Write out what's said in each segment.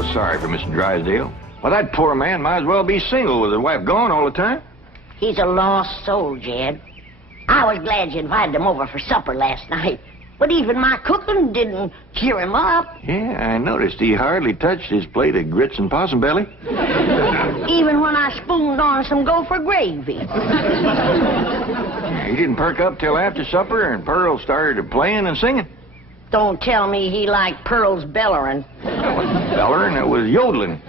feel sorry for Mr. Drydale. Well, that poor man might as well be single with his wife gone all the time. He's a lost soul, Jed. I was glad you invited him over for supper last night. But even my cooking didn't cheer him up. Yeah, I noticed he hardly touched his plate of grits and possum belly. Even when I spooned on some gopher gravy. He didn't perk up till after supper and Pearl started playing and singing. Don't tell me he liked Pearl's bellering. That wasn't bellering, it was yodeling.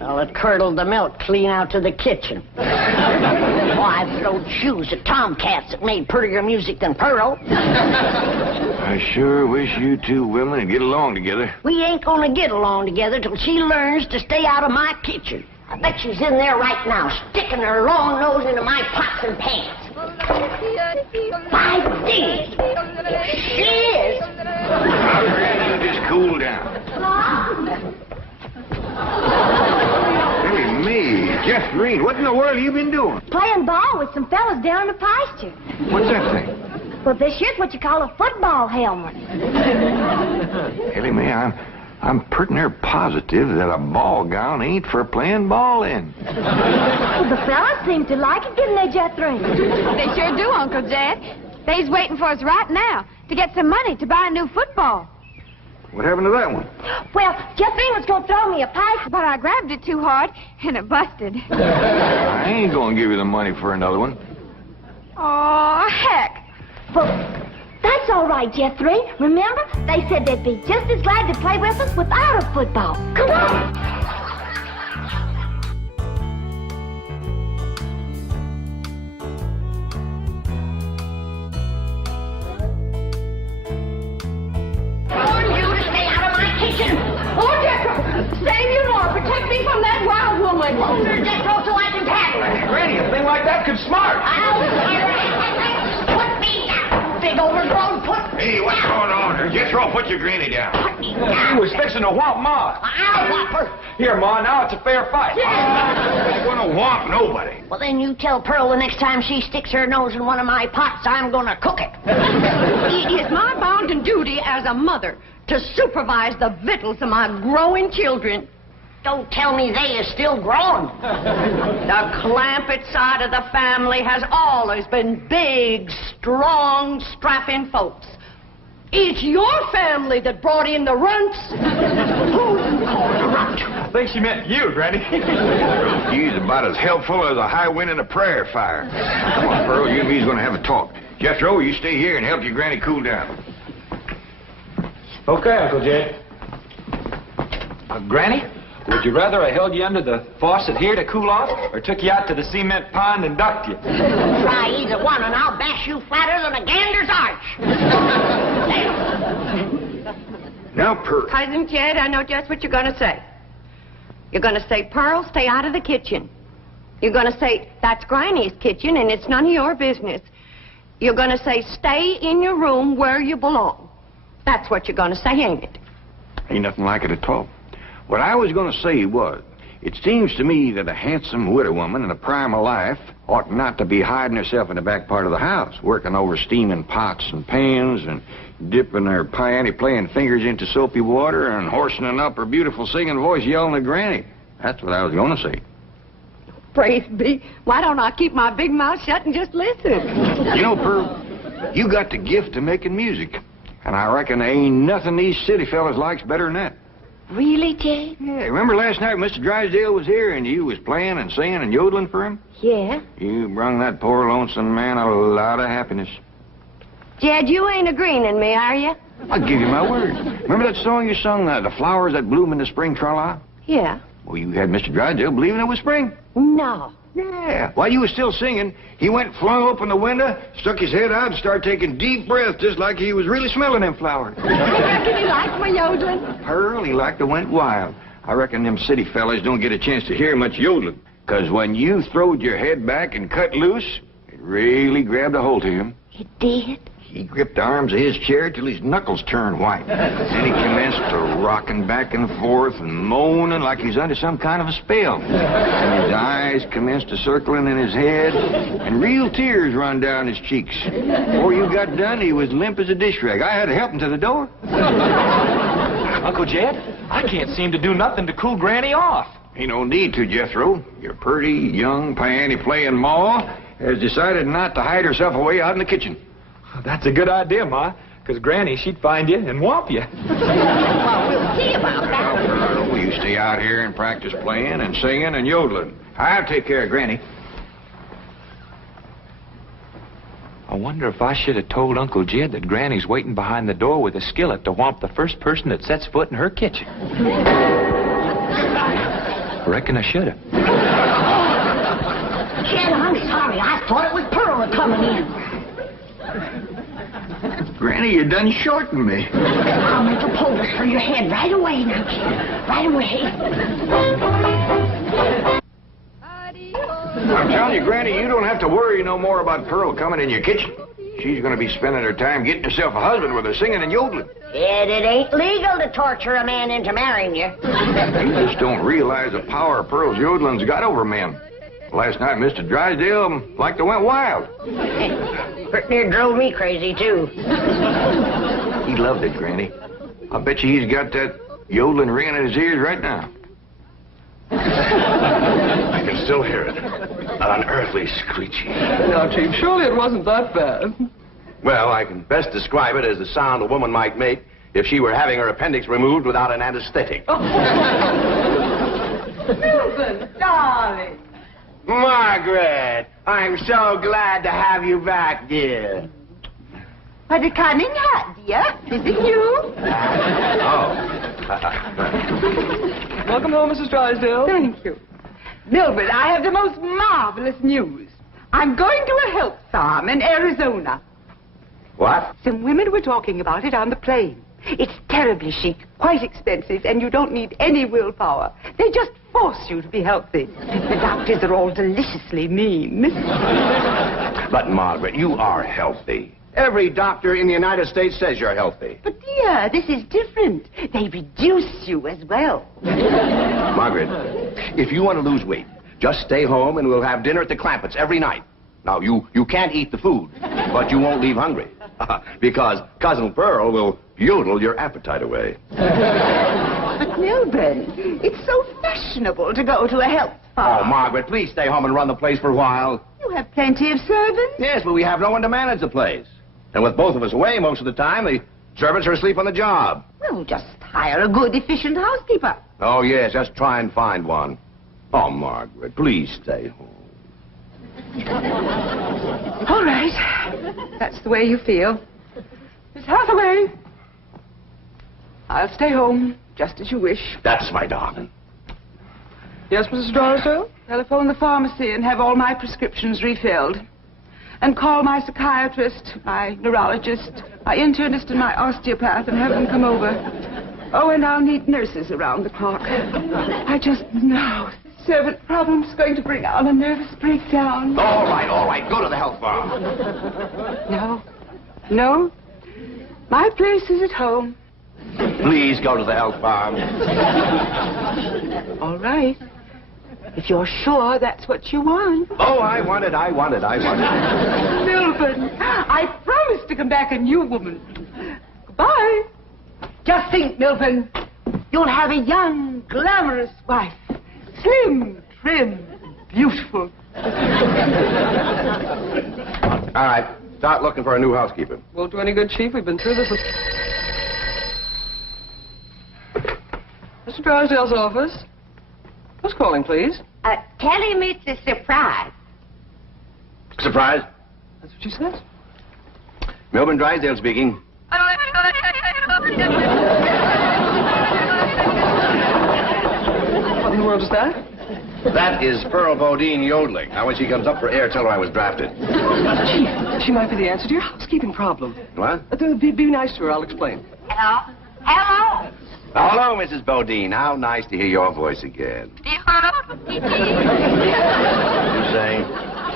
Well, it curdled the milk clean out to the kitchen. Oh, I've thrown shoes at tomcats that made prettier music than Pearl. I sure wish you two women would get along together. We ain't gonna get along together till she learns to stay out of my kitchen. I bet she's in there right now, sticking her long nose into my pots and pans. 5 days. She is. Now, Granny, you just cool down. Really, me, Jeff Green, what in the world have you been doing? Playing ball with some fellas down in the pasture. What's that thing? Well, this here's what you call a football helmet. Ellie Mae, I'm pretty near positive that a ball gown ain't for playing ball in. Well, the fellas seem to like it, didn't they, Jethro? They sure do, Uncle Jed. They's waiting for us right now to get some money to buy a new football. What happened to that one? Well, Jethro was going to throw me a pass, But I grabbed it too hard, and it busted. I ain't gonna give you the money for another one. Oh, heck. Well, that's all right, Jethro. Remember, they said they'd be just as glad to play with us without a football. Come on. Protect me from that wild woman. Hold her, Jethro, so I can tackle her. Granny, a thing like that could smart. Put me down, big overgrown foot. Hey, what's going on here? Jethro, put your granny down. Put me down. He was fixing to whomp Ma. I'll whop her. Here, Ma, now it's a fair fight. I'm gonna whomp nobody. Well, then you tell Pearl the next time she sticks her nose in one of my pots, I'm gonna cook it. It is my bounden duty as a mother to supervise the victuals of my growing children. Don't tell me they is still growing. The Clampett side of the family has always been big, strong, strapping folks. It's your family that brought in the runts. Who you call a runt? I think she meant you, Granny. He's about as helpful as a high wind in a prairie fire. Come on, Pearl, you and me's gonna have a talk. Jethro, you stay here and help your granny cool down. Okay, Uncle Jed. Granny, would you rather I held you under the faucet here to cool off, or took you out to the cement pond and ducked you? Try either one, and I'll bash you flatter than a gander's arch. Now, Pearl. Cousin Jed, I know just what you're going to say. You're going to say, Pearl, stay out of the kitchen. You're going to say, that's Granny's kitchen, and it's none of your business. You're going to say, stay in your room where you belong. That's what you're going to say, ain't it? Ain't nothing like it at all. What I was going to say was, it seems to me that a handsome widow woman in the prime of life ought not to be hiding herself in the back part of the house, working over steaming pots and pans and dipping her panty-playing fingers into soapy water and hoarsening up her beautiful singing voice yelling at Granny. That's what I was going to say. Praise be. Why don't I keep my big mouth shut and just listen? You know, Pearl, you got the gift of making music. And I reckon there ain't nothing these city fellas likes better than that. Really, Jay? Yeah, remember last night Mr. Drydale was here and you was playing and singing and yodeling for him? Yeah. You brung that poor lonesome man a lot of happiness. Jed, you ain't agreeing with me, are you? I'll give you my word. Remember that song you sung, The Flowers That Bloom in the Spring, Tra-la? Yeah. Well, you had Mr. Drydale believing it was spring. No. Yeah. While you was still singing, he went flung open the window, stuck his head out, and started taking deep breaths just like he was really smelling them flowers. You reckon he liked my yodeling? Pearl, he like to went wild. I reckon them city fellas don't get a chance to hear much yodeling. 'Cause when you throwed your head back and cut loose, it really grabbed a hold of him. It did? He gripped the arms of his chair till his knuckles turned white. Then he commenced to rocking back and forth and moaning like he's under some kind of a spell. And his eyes commenced to circling in his head, and real tears run down his cheeks. Before you got done, he was limp as a dish rag. I had to help him to the door. Uncle Jed, I can't seem to do nothing to cool Granny off. Ain't no need to, Jethro. Your pretty, young, piano-playing Ma has decided not to hide herself away out in the kitchen. That's a good idea, Ma, because Granny, she'd find you and whomp you. Well, we'll see about that. Well, you stay out here and practice playing and singing and yodeling. I'll take care of Granny. I wonder if I should have told Uncle Jed that Granny's waiting behind the door with a skillet to whomp the first person that sets foot in her kitchen. I reckon I should have. Jed, I'm sorry. I thought it was Pearl coming in. Granny, you done shortened me. I'll make a poultice for your head right away now, Jed. Right away. I'm telling you, Granny, you don't have to worry no more about Pearl coming in your kitchen. She's going to be spending her time getting herself a husband with her singing and yodeling. Jed, it ain't legal to torture a man into marrying you. You just don't realize the power Pearl's yodeling's got over men. Last night, Mr. Drydale like to went wild. Pretty near drove me crazy, too. He loved it, Granny. I bet you he's got that yodeling ringing in his ears right now. I can still hear it. That unearthly screeching. Now, Chief, surely it wasn't that bad. Well, I can best describe it as the sound a woman might make if she were having her appendix removed without an anesthetic. Milton, darling. Margaret, I'm so glad to have you back, dear. What a cunning hat, dear. Is it you? Welcome home, Mrs. Drysdale. Thank you. Milburn, I have the most marvelous news. I'm going to a health farm in Arizona. What? Some women were talking about it on the plane. It's terribly chic, quite expensive, and you don't need any willpower. They just force you to be healthy. The doctors are all deliciously mean. But, Margaret, you are healthy. Every doctor in the United States says you're healthy. But, dear, this is different. They reduce you as well. Margaret, if you want to lose weight, just stay home and we'll have dinner at the Clampett's every night. Now, you can't eat the food, but you won't leave hungry. Because Cousin Pearl will yodel your appetite away. But, Milburn, it's so fashionable to go to a health farm. Oh, Margaret, please stay home and run the place for a while. You have plenty of servants. Yes, but we have no one to manage the place. And with both of us away most of the time, the servants are asleep on the job. Well, just hire a good, efficient housekeeper. Oh, yes, just try and find one. Oh, Margaret, please stay home. All right. That's the way you feel. Miss Hathaway. I'll stay home, just as you wish. That's my darling. Yes, Mrs. Drysdale? Telephone the pharmacy and have all my prescriptions refilled. And call my psychiatrist, my neurologist, my internist, and my osteopath and have them come over. Oh, and I'll need nurses around the clock. I just know the servant problem's going to bring on a nervous breakdown. All right. Go to the health farm. No. My place is at home. Please go to the health farm. All right. If you're sure that's what you want. Oh, I want it. Milburn, I promise to come back a new woman. Goodbye. Just think, Milburn. You'll have a young, glamorous wife. Slim, trim, beautiful. All right. Start looking for a new housekeeper. Won't do any good, Chief. We've been through this. Mr. Drysdale's office. Who's calling, please? Tell him it's a surprise. Surprise? That's what she says. Milburn Drysdale speaking. What in the world is that? That is Pearl Bodine yodeling. Now, when she comes up for air, tell her I was drafted. Chief, she might be the answer to your housekeeping problem. What? Be nice to her. I'll explain. Hello? Hello? Hello, Mrs. Bodine. How nice to hear your voice again. What are you saying?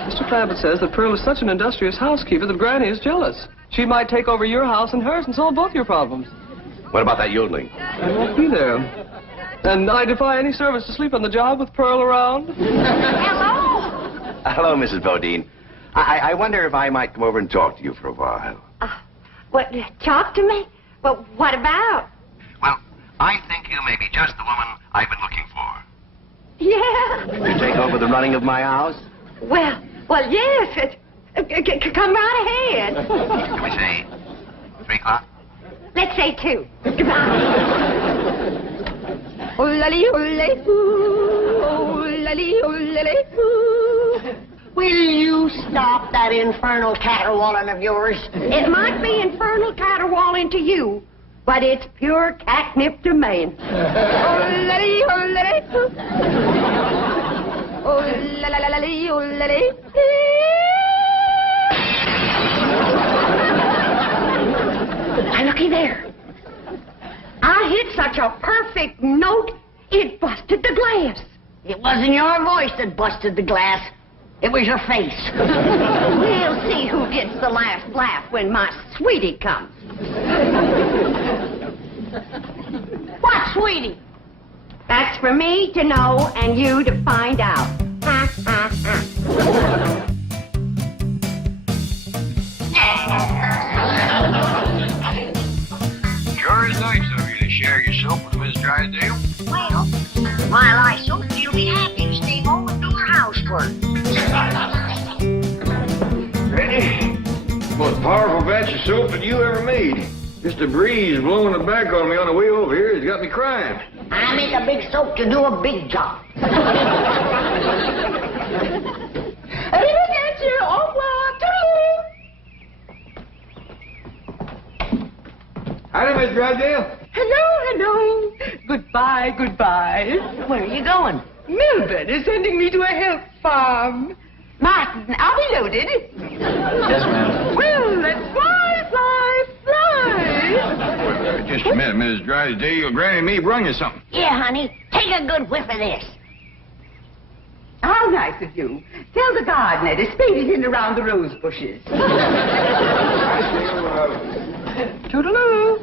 Mr. Clampett says that Pearl is such an industrious housekeeper that Granny is jealous. She might take over your house and hers and solve both your problems. What about that yodeling? I won't be there. And I defy any servants to sleep on the job with Pearl around. Hello? Hello, Mrs. Bodine. I wonder if I might come over and talk to you for a while. What, talk to me? Well, what about? Well, I think you may be just the woman I've been looking for. Yeah. You take over the running of my house? Well, yes. Come right ahead. Can we say 3 o'clock? Let's say 2. Will you stop that infernal caterwauling of yours? It might be infernal caterwauling to you, but it's pure catnip to me. Why, looky there. I hit such a perfect note, it busted the glass. It wasn't your voice that busted the glass. It was your face. We'll see who gets the last laugh when my sweetie comes. What, sweetie? That's for me to know and you to find out. Ha, ha, ha. Sure is nice of you to share your soap with Miss Drydale. Well, while I soak, she'll be happy to stay home and do her housework. Ready? Most powerful batch of soap that you ever made. Just a breeze blowing the back on me on the way over here has got me crying. I make a big soap to do a big job. Howdy, Miss Drydale. Hello. Goodbye. Where are you going? Melbourne is sending me to a help farm. Martin, are we loaded? Yes, ma'am. Well, let's fly. Just a minute, Miss Drydale. Granny and me brung you something. Yeah, honey. Take a good whiff of this. How nice of you. Tell the gardener to spade it in around the rose bushes. Toodaloo.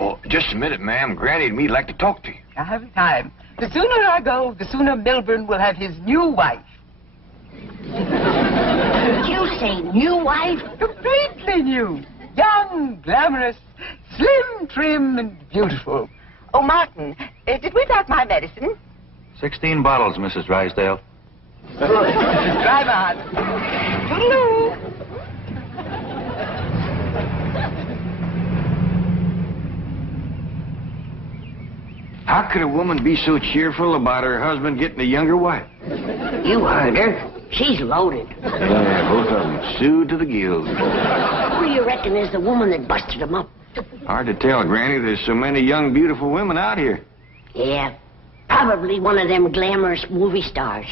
Oh, just a minute, ma'am. Granny and me'd like to talk to you. I haven't time. The sooner I go, the sooner Melbourne will have his new wife. Did you say new wife? Completely new. Young, glamorous, slim, trim, and beautiful. Oh, Martin, did we pack my medicine? 16 bottles, Mrs. Drysdale. Drive on. Toodaloo. How could a woman be so cheerful about her husband getting a younger wife? You heard her. She's loaded. Yeah, both of them sued to the gills. Who do you reckon is the woman that busted them up? Hard to tell, Granny. There's so many young, beautiful women out here. Yeah, probably one of them glamorous movie stars.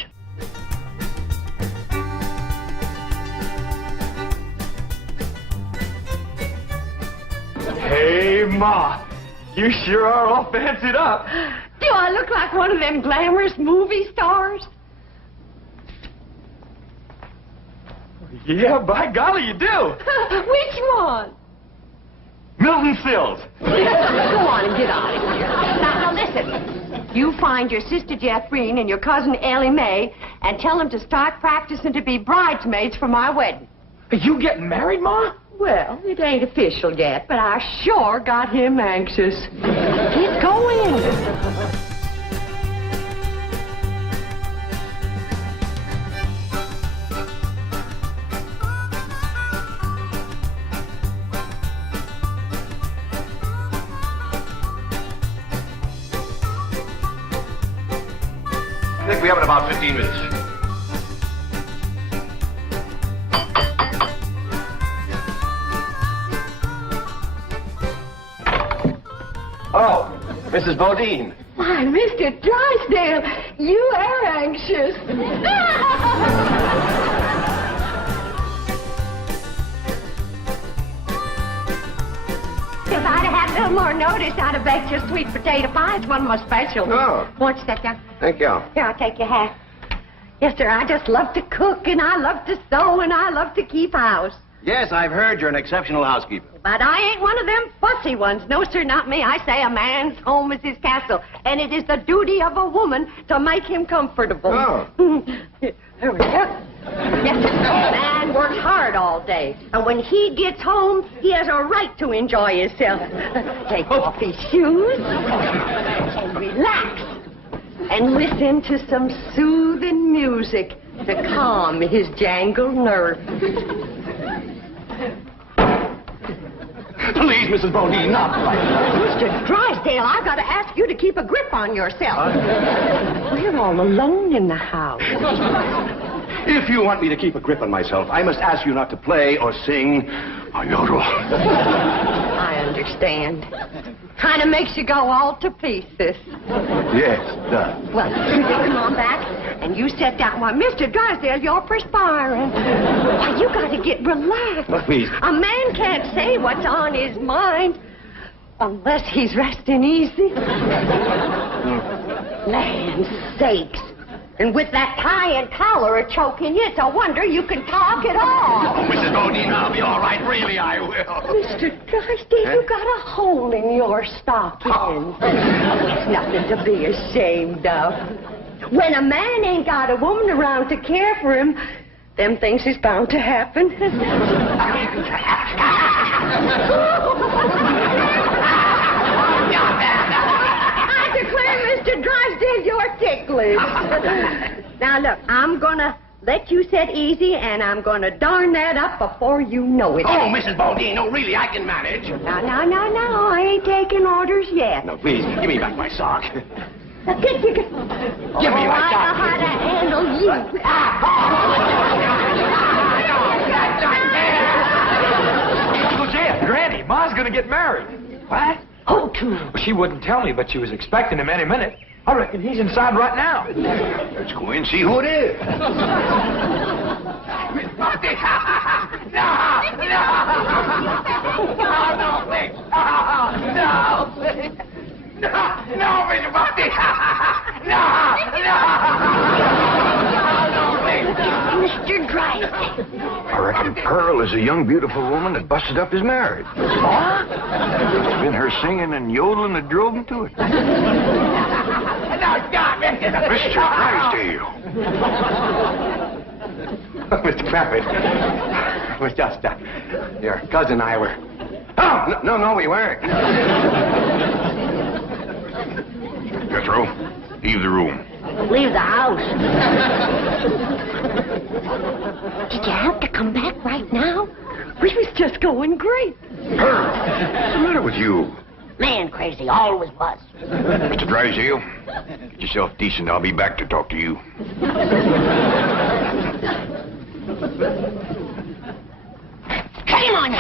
Hey, Ma. You sure are all fancied up. Do I look like one of them glamorous movie stars? Yeah, by golly, you do. Which one? Milton Sills. Go on and get out of here. Now, listen. You find your sister Jethrine and your cousin Ellie Mae and tell them to start practicing to be bridesmaids for my wedding. Are you getting married, Ma? Well, it ain't official yet, but I sure got him anxious. He's going. I think we have it about 15 minutes. Oh, Mrs. Bodine. Why, Mr. Drysdale, you are anxious. If I'd have had a little more notice, I'd have baked your sweet potato pie. It's one of my specials. Oh. Won't you sit down? Thank you. Here, I'll take your hat. Yes, sir, I just love to cook, and I love to sew, and I love to keep house. Yes, I've heard you're an exceptional housekeeper. But I ain't one of them fussy ones. No, sir, not me. I say a man's home is his castle, and it is the duty of a woman to make him comfortable. Oh. Here we go. Yes, man works hard all day. And when he gets home, he has a right to enjoy himself. Take off his shoes and relax. And listen to some soothing music to calm his jangled nerves. Please, Mrs. Bodine, not like that. Mr. Drysdale, I've got to ask you to keep a grip on yourself. We're all alone in the house. If you want me to keep a grip on myself, I must ask you not to play or sing or yodel. I understand. Kind of makes you go all to pieces. Yes, it does. Well, come on back, and you sit down. Why, Mr. Drysdale, you're perspiring. Why, you got to get relaxed. Oh, please. A man can't say what's on his mind unless he's resting easy. Land's sakes. And with that tie and collar choking you, it's a wonder you can talk at all. Oh, Mrs. Bodine, I'll be all right. Really, I will. Mr. Drysdale, you got a hole in your stocking. It's nothing to be ashamed of. When a man ain't got a woman around to care for him, them things is bound to happen. I declare, Mr. Drysdale, you're ticklish. Now, look, I'm gonna let you sit easy, and I'm gonna darn that up before you know it. Oh, Mrs. Bodine, no, really, I can manage. No, I ain't taking orders yet. No, please, give me back my sock. Now, give me Give me my I know sock. how to handle you. Uncle Jed, Granny, Ma's gonna get married. What? Oh, too. Well, she wouldn't tell me, but she was expecting him any minute. I reckon he's inside right now. Let's go in and see who it is. Mr. Drydale. I reckon Pearl is a young, beautiful woman that busted up his marriage. What? It's been her singing and yodeling that drove him to it. Mr. Drysdale. Mr. Clappett, it was just, your cousin and I were... Oh, no, we weren't. Jethro, leave the room. Leave the house. Did you have to come back right now? We was just going great. Pearl, what's the matter with you? Man crazy, always was. Mr. Drysdale, get yourself decent. I'll be back to talk to you. Shame on you.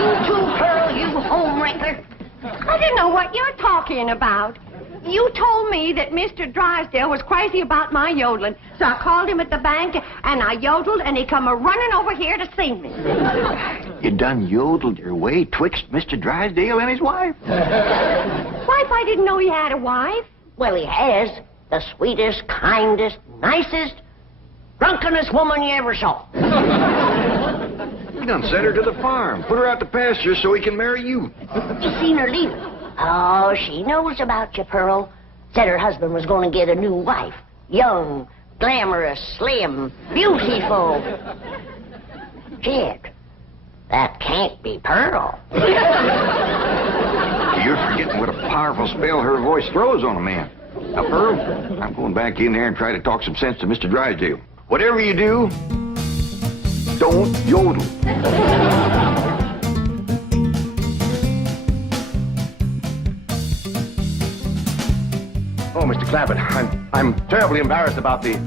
You too, Pearl, you homewrecker. I didn't know what you're talking about. You told me that Mr. Drysdale was crazy about my yodeling, so I called him at the bank, and I yodeled, and he come a-running over here to see me. You done yodeled your way twixt Mr. Drysdale and his wife? Wife, I didn't know he had a wife. Well, he has. The sweetest, kindest, nicest, drunkenest woman you ever saw. You done sent her to the farm. Put her out to pasture so he can marry you. You seen her leave? Oh, she knows about you, Pearl. Said her husband was going to get a new wife. Young, glamorous, slim, beautiful. Jed, that can't be Pearl. You're forgetting what a powerful spell her voice throws on a man. Now, Pearl, I'm going back in there and try to talk some sense to Mr. Drysdale. Whatever you do, don't yodel. Oh, Mr. Clappett, I'm terribly embarrassed about the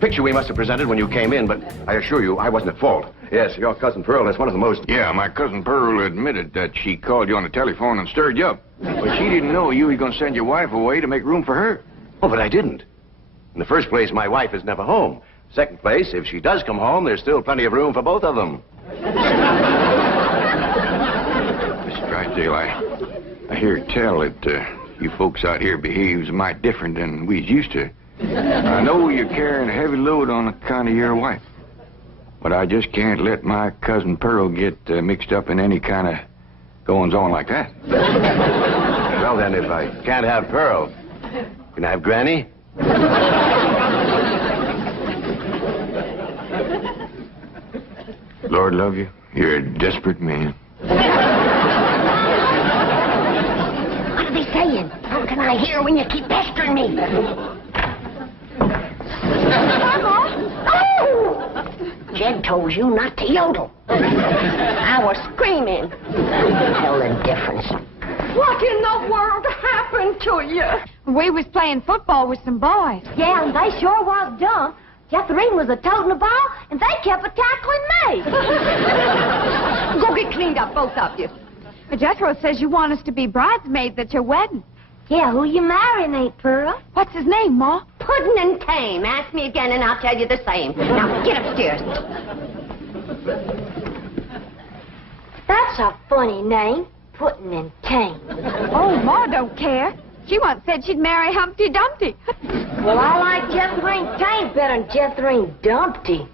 picture we must have presented when you came in, but I assure you I wasn't at fault. Yes, your cousin Pearl is one of the most... Yeah, my cousin Pearl admitted that she called you on the telephone and stirred you up. But she didn't know you were going to send your wife away to make room for her. Oh, but I didn't. In the first place, my wife is never home. Second place, if she does come home, there's still plenty of room for both of them. Mr. Drysdale, I hear tell that you folks out here behaves mighty different than we's used to. I know you're carrying a heavy load on account of your wife. But I just can't let my cousin Pearl get mixed up in any kind of goings-on like that. Well, then, if I can't have Pearl, can I have Granny? Lord love you. You're a desperate man. What are they saying? How can I hear when you keep pestering me? Oh! Jed told you not to yodel. I was screaming. Hell indifference. What in the world happened to you? We was playing football with some boys. Yeah, and they sure was dumb. Jethrine was a-toting the ball, and they kept a-tackling me. Go get cleaned up, both of you. Jethro says you want us to be bridesmaids at your wedding. Yeah, who you marrying, Aunt Pearl? What's his name, Ma? Puddin' and tame. Ask me again and I'll tell you the same. Now, get upstairs. That's a funny name, Puddin' and Tame. Oh, Ma don't care. She once said she'd marry Humpty Dumpty. Well, I like Jethrine Tame better than Jethrine Dumpty.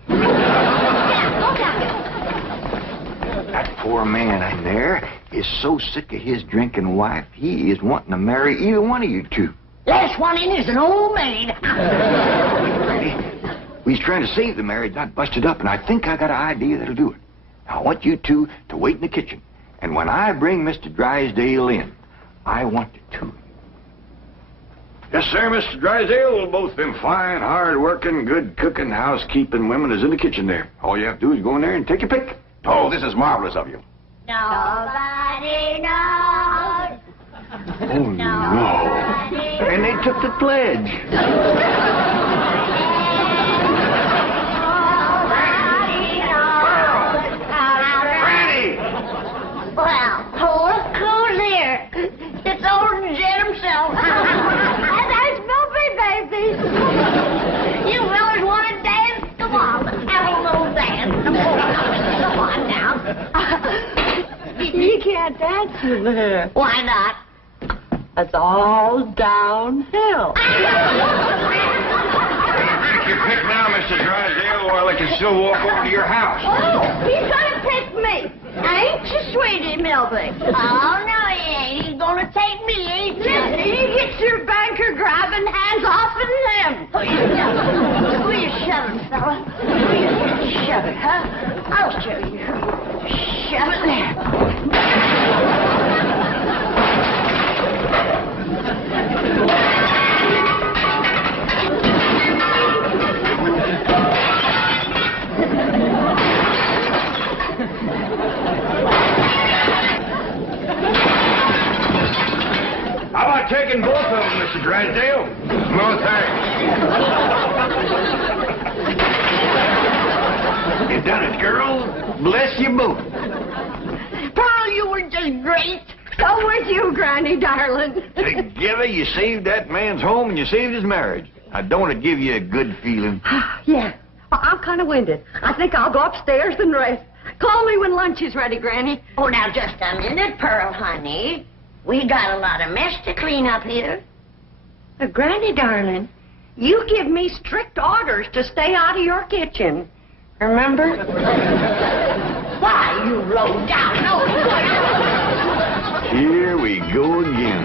That poor man in there is so sick of his drinking wife, he is wanting to marry either one of you two. Last one in is an old maid. Ready? He's trying to save the marriage, not bust it up, and I think I got an idea that'll do it. Now, I want you two to wait in the kitchen, and when I bring Mr. Drydale in, I want the two. Yes, sir, Mr. Drydale. Both them fine, hard-working, good-cooking, housekeeping women is in the kitchen there. All you have to do is go in there and take your pick. Oh, this is marvelous of you. Nobody knows. Oh, no. And they took the pledge. Well, look who's here. It's old Jed himself. And there's Beverly, baby. You fellas want to dance? Come on, have a little dance. Come on now. You can't dance with her. Why not? It's all downhill. Take your pick now, Mr. Drydale, while I can still walk over to your house. Oh, he's gonna pick me. Ain't you, sweetie Milby? Oh, no, he ain't. He's gonna take me, ain't you? He gets your banker grabbing hands off of him. Will you shove it, fella? Will you shove it, huh? I'll show you. Shove it there. How about taking both of them, Mr. Drydale? No, thanks. You done it, girl. Bless you both. Pearl, you were just great. So was you, Granny, darling. Together, you saved that man's home and you saved his marriage. Now, don't it give you a good feeling? Yeah. I'm kind of winded. I think I'll go upstairs and rest. Call me when lunch is ready, Granny. Oh, now, just a minute, Pearl, honey. We got a lot of mess to clean up here. Granny, darling, you give me strict orders to stay out of your kitchen. Remember? Why, you low down, no good. Here we go again.